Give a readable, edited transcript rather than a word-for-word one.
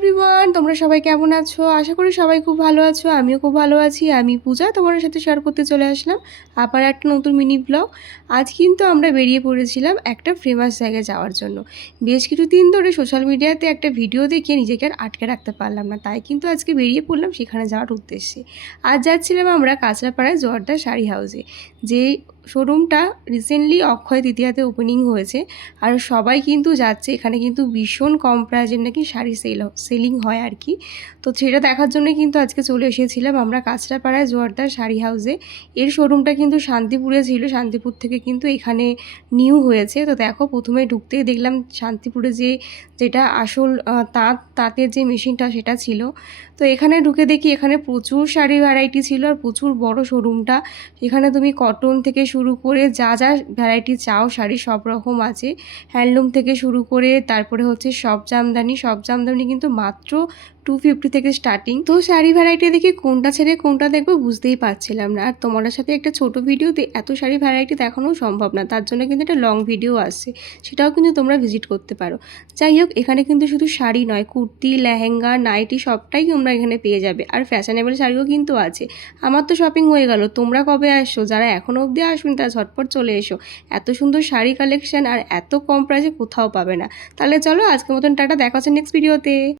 Everyone, তোমরা সবাই কেমন আছো? আশা করি সবাই খুব ভালো আছো। আমিও খুব ভালো আছি। আমি পূজা, তোমাদের সাথে শেয়ার করতে চলে আসলাম আবার একটা নতুন মিনি ব্লগ। আজ কিন্তু আমরা বেরিয়ে পড়েছিলাম একটা ফেমাস জায়গায় যাওয়ার জন্য। বেশ কিছুদিন ধরে সোশ্যাল মিডিয়াতে একটা ভিডিও দেখে নিজেকে আর আটকে রাখতে পারলাম না, তাই কিন্তু আজকে বেরিয়ে পড়লাম সেখানে যাওয়ার উদ্দেশ্যে। আজ যাচ্ছিলাম আমরা কাঁচরাপাড়ায় জোয়ারদার শাড়ি হাউসে, যে শোরুমটা রিসেন্টলি অক্ষয় তৃতীয়াতে ওপেনিং হয়েছে। আর সবাই কিন্তু যাচ্ছে, এখানে কিন্তু ভীষণ কম প্রাইজের নাকি শাড়ি সেলিং হয় আর কি। তো সেটা দেখার জন্য কিন্তু আজকে চলে এসেছিলাম আমরা কাঁচরাপাড়ায় জোয়ারদার শাড়ি হাউসে। এর শোরুমটা কিন্তু শান্তিপুরে ছিল, শান্তিপুর থেকে কিন্তু এখানে নিউ হয়েছে। তো দেখো, প্রথমে ঢুকতেই দেখলাম শান্তিপুরে যেটা আসল তাঁতের যে মেশিনটা সেটা ছিল। তো এখানে ঢুকে দেখি এখানে প্রচুর শাড়ি ভ্যারাইটি ছিল আর প্রচুর বড় শোরুমটা। এখানে তুমি কটন থেকে শুরু করে যা যা ভ্যারাইটি চাও শাড়ি সব রকম আছে। হ্যান্ডলুম থেকে শুরু করে তারপরে হচ্ছে সব জামদানি কিন্তু মাত্র 250 থেকে স্টার্টিং। তো শাড়ি ভ্যারাইটি দেখে কোনটা ছেড়ে কোনটা দেখবো বুঝতেই পারছিলাম না। আর তোমাদের সাথে একটা ছোট ভিডিওতে এত শাড়ি ভ্যারাইটি দেখানোও সম্ভব না, তার জন্য কিন্তু একটা লং ভিডিও আসছে, সেটাও কিন্তু তোমরা ভিজিট করতে পারো। যাই হোক, এখানে কিন্তু শুধু শাড়ি নয়, কুর্তি, লেহেঙ্গা, নাইটি সবটাই তোমরা এখানে পেয়ে যাবে। আর ফ্যাশনেবল শাড়িও কিন্তু আছে। আমার তো শপিং হয়ে গেল, তোমরা কবে আসছো? যারা এখনও অবধি আসবেন তারা ঝটপট চলে এসো। এত সুন্দর শাড়ি কালেকশন আর এত কম প্রাইসে কোথাও পাবে না। তাহলে চলো, আজকের মতন টাটা, দেখা হচ্ছে নেক্সট ভিডিওতে।